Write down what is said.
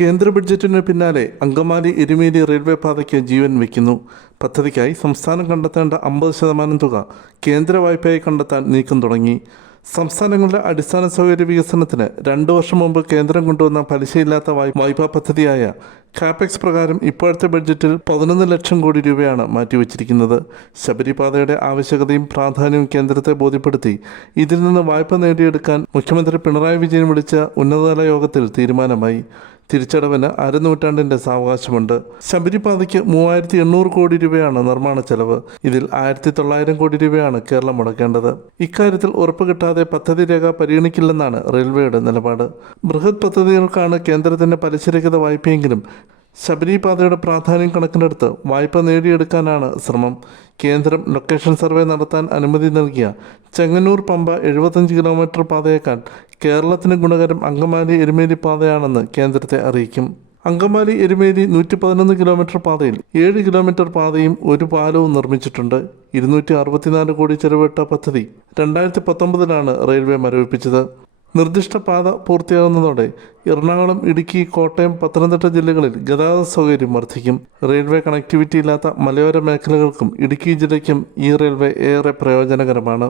കേന്ദ്ര ബഡ്ജറ്റിന് പിന്നാലെ അങ്കമാലി എരുമേലി റെയിൽവേ പാതയ്ക്ക് ജീവൻ വയ്ക്കുന്നു. പദ്ധതിക്കായി സംസ്ഥാനം കണ്ടെത്തേണ്ട അമ്പത് ശതമാനം തുക കേന്ദ്ര വായ്പയായി കണ്ടെത്താൻ നീക്കം തുടങ്ങി. സംസ്ഥാനങ്ങളുടെ അടിസ്ഥാന സൗകര്യ വികസനത്തിന് രണ്ടു വർഷം മുമ്പ് കേന്ദ്രം കൊണ്ടുവന്ന പലിശയില്ലാത്ത വായ്പ പദ്ധതിയായ കാപെക്സ് പ്രകാരം ഇപ്പോഴത്തെ ബഡ്ജറ്റിൽ പതിനൊന്ന് ലക്ഷം കോടി രൂപയാണ് മാറ്റിവെച്ചിരിക്കുന്നത്. ശബരിപാതയുടെ ആവശ്യകതയും പ്രാധാന്യവും കേന്ദ്രത്തെ ബോധ്യപ്പെടുത്തി. ഇതിൽ നിന്ന് വായ്പ നേടിയെടുക്കാൻ മുഖ്യമന്ത്രി പിണറായി വിജയൻ വിളിച്ച ഉന്നതതല യോഗത്തിൽ തീരുമാനമായി. തിരിച്ചടവിന് അരനൂറ്റാണ്ടിന്റെ സാവകാശമുണ്ട്. ശബരിപാതയ്ക്ക് മൂവായിരത്തി എണ്ണൂറ് കോടി രൂപയാണ് നിർമ്മാണ ചെലവ്. ഇതിൽ ആയിരത്തി തൊള്ളായിരം കോടി രൂപയാണ് കേരളം മുടക്കേണ്ടത്. ഇക്കാര്യത്തിൽ ഉറപ്പ് കിട്ടാതെ പദ്ധതി രേഖ പരിഗണിക്കില്ലെന്നാണ് റെയിൽവേയുടെ നിലപാട്. ബൃഹത് പദ്ധതികൾക്കാണ് കേന്ദ്രത്തിന്റെ പലിശരഹിത വായ്പയെങ്കിലും ശബരിപാതയുടെ പ്രാധാന്യം കണക്കിലെടുത്ത് വായ്പ നേടിയെടുക്കാനാണ് ശ്രമം. കേന്ദ്രം ലൊക്കേഷൻ സർവേ നടത്താൻ അനുമതി നൽകിയ ചെങ്ങന്നൂർ പമ്പ എഴുപത്തഞ്ച് കിലോമീറ്റർ പാതയേക്കാൾ കേരളത്തിന് ഗുണകരം അങ്കമാലി എരുമേലി പാതയാണെന്ന് കേന്ദ്രത്തെ അറിയിക്കും. അങ്കമാലി എരുമേലി നൂറ്റി പതിനൊന്ന് കിലോമീറ്റർ പാതയിൽ ഏഴ് കിലോമീറ്റർ പാതയും ഒരു പാലവും നിർമ്മിച്ചിട്ടുണ്ട്. ഇരുന്നൂറ്റി അറുപത്തിനാല് കോടി ചെലവിട്ട പദ്ധതി രണ്ടായിരത്തി പത്തൊമ്പതിലാണ് റെയിൽവേ മരവിപ്പിച്ചത്. നിർദ്ദിഷ്ട പാത പൂർത്തിയാകുന്നതോടെ എറണാകുളം ഇടുക്കി കോട്ടയം പത്തനംതിട്ട ജില്ലകളിൽ ഗതാഗത സൗകര്യം വർദ്ധിക്കും. റെയിൽവേ കണക്ടിവിറ്റി ഇല്ലാത്ത മലയോര മേഖലകൾക്കും ഇടുക്കി ജില്ലയ്ക്കും ഈ റെയിൽവേ ഏറെ പ്രയോജനകരമാണ്.